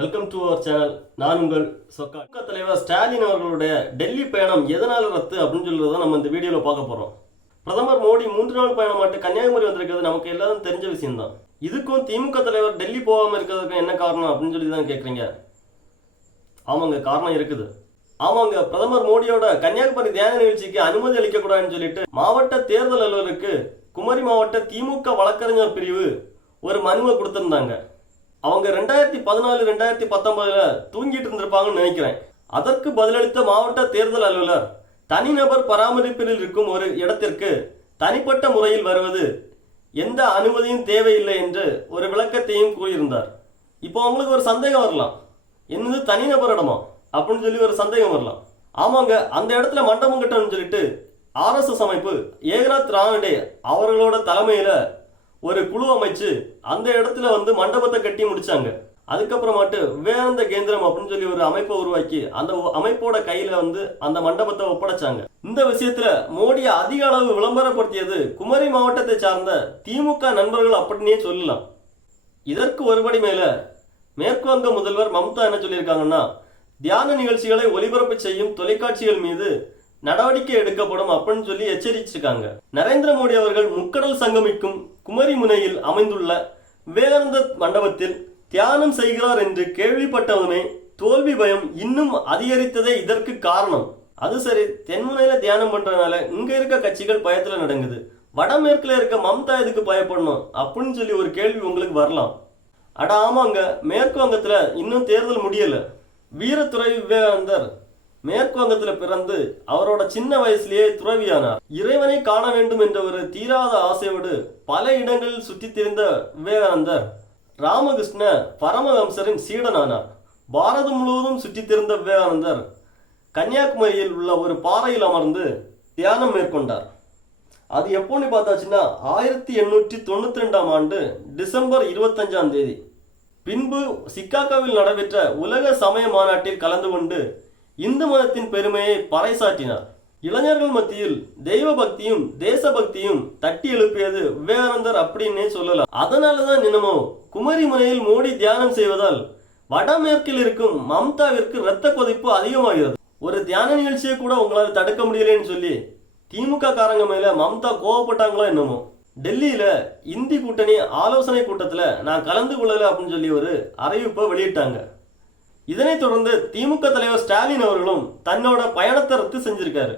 Welcome to our channel நான் உங்கள் சொக்கா. திமுக தலைவர் ஸ்டாலின் அவர்களுடைய டெல்லி பயணம் எதனால் ரத்து அப்படின்னு சொல்றதை நம்ம இந்த வீடியோவில் பார்க்க போறோம். பிரதமர் மோடி மூன்று நாள் பயணம் மட்டும் கன்னியாகுமரி வந்திருக்கிறது. நமக்கு எல்லாரும் தெரிஞ்ச விஷயம்தான். இதுக்கும் திமுக தலைவர் டெல்லி போகாமல் இருக்கிறதுக்கும் என்ன காரணம் அப்படின்னு சொல்லி தான் கேட்குறீங்க ஆமாங்க காரணம் இருக்குது. ஆமாங்க பிரதமர் மோடியோட கன்னியாகுமரி தியான நிகழ்ச்சிக்கு அனுமதி அளிக்கக்கூடாதுன்னு சொல்லிட்டு மாவட்ட தேர்தல் அலுவலருக்கு குமரி மாவட்ட திமுக வழக்கறிஞர் பிரிவு ஒரு மனுவை கொடுத்துருந்தாங்க. அவங்க ரெண்டாயிரத்தி பதினாலு ரெண்டாயிரத்தி பத்தொன்பதுல தூங்கிட்டு இருந்திருப்பாங்கன்னு நினைக்கிறேன். அதற்கு பதிலளித்த மாவட்ட தேர்தல் அலுவலர் தனிநபர் பராமரிப்பில் இருக்கும் ஒரு இடத்திற்கு தனிப்பட்ட முறையில் வருவது எந்த அனுமதியும் தேவையில்லை என்று ஒரு விளக்கத்தையும் கூறியிருந்தார். இப்போ அவங்களுக்கு ஒரு சந்தேகம் வரலாம். என்னது தனிநபர் இடமா? அப்படின்னு சொல்லி ஒரு சந்தேகம் வரலாம். ஆமாங்க அந்த இடத்துல மண்டபம் கட்டணும்னு சொல்லிட்டு ஆர்எஸ்எஸ் அமைப்பு ஏகநாத் ராணடே அவர்களோட தலைமையில ஒரு குழு அமைச்சு அந்த இடத்துல வந்து மண்டபத்தை கட்டி முடிச்சாங்க. அதுக்கப்புறமாட்டு வேந்த கேந்திரம் அப்படின்னு சொல்லி ஒரு அமைப்பை உருவாக்கி அந்த அமைப்போட கையில வந்து அந்த மண்டபத்தை ஒப்படைச்சாங்க. இந்த விஷயத்துல மோடியை அதிக அளவு விளம்பரப்படுத்தியது குமரி மாவட்டத்தை சார்ந்த திமுக நண்பர்கள் அப்படின்னே சொல்லலாம். இதற்கு ஒருபடி மேல மேற்கு வங்க முதல்வர் மம்தா என்ன சொல்லியிருக்காங்கன்னா தியான நிகழ்ச்சிகளை ஒளிபரப்பு செய்யும் தொலைக்காட்சிகள் மீது நடவடிக்கை எடுக்கப்படும் அப்படின்னு சொல்லி எச்சரிச்சிருக்காங்க. நரேந்திர மோடி அவர்கள் முக்கடல் சங்கமிக்கும் குமரி முனையில் அமைந்துள்ள விவேகானந்த மண்டபத்தில் தியானம் செய்கிறார் என்று கேள்விப்பட்டவுடனே தோல்வி பயம் இன்னும் அதிகரித்ததே இதற்கு காரணம். அது சரி தென்முனையில தியானம் பண்றதுனால இங்க இருக்க கட்சிகள் பயத்துல நடங்குது. வடமேற்குல இருக்க மம்தா எதுக்கு பயப்படணும் அப்படின்னு சொல்லி ஒரு கேள்வி உங்களுக்கு வரலாம். அட ஆமாங்க மேற்கு வங்கத்துல இன்னும் தேர்தல் முடியல. வீரத்துறை விவேகானந்தர் மேற்கு வங்கத்துல பிறந்து அவரோட சின்ன வயசுலயே துறவியானார். இறைவனை காண வேண்டும் என்ற ஒரு தீராத ஆசையோடு பல இடங்களில் சுற்றித் திரிந்த விவேகானந்தர். ராமகிருஷ்ண பரமஹம்சரின் சீடனானார். பாரதம் முழுவதும் சுற்றித் திரிந்த விவேகானந்தர் கன்னியாகுமரியில் உள்ள ஒரு பாறையில் அமர்ந்து தியானம் மேற்கொண்டார். அது எப்போன்னு பார்த்தாச்சுன்னா ஆயிரத்தி எண்ணூற்றி தொண்ணூத்தி ரெண்டாம் ஆண்டு டிசம்பர் இருபத்தஞ்சாம் தேதி. பின்பு சிக்காகோவில் நடைபெற்ற உலக சமய மாநாட்டில் கலந்து கொண்டு இந்து மதத்தின் பெருமையை பறைசாற்றினார். இளைஞர்கள் மத்தியில் தெய்வ பக்தியும் தேசபக்தியும் தட்டி எழுப்பியது விவேகானந்தர் அப்படின்னே சொல்லலாம். அதனாலதான் தினமோ குமரி முனையில் மோடி தியானம் செய்வதால் வடமேற்கில் இருக்கும் மம்தாவிற்கு இரத்த கொதிப்பு அதிகமாகிறது. ஒரு தியான நிகழ்ச்சியை கூட உங்களால் தடுக்க முடியலன்னு சொல்லி திமுக காரங்க மேல மம்தா கோவப்பட்டாங்களோ என்னமோ. டெல்லியில இந்தி கூட்டணி ஆலோசனை கூட்டத்துல நான் கலந்து கொள்ளல அப்படின்னு சொல்லி ஒரு அறிவிப்பை வெளியிட்டாங்க. இதனைத் தொடர்ந்து திமுக தலைவர் ஸ்டாலின் அவர்களும் தன்னோட பயணத்தை ரத்து செஞ்சிருக்காரு.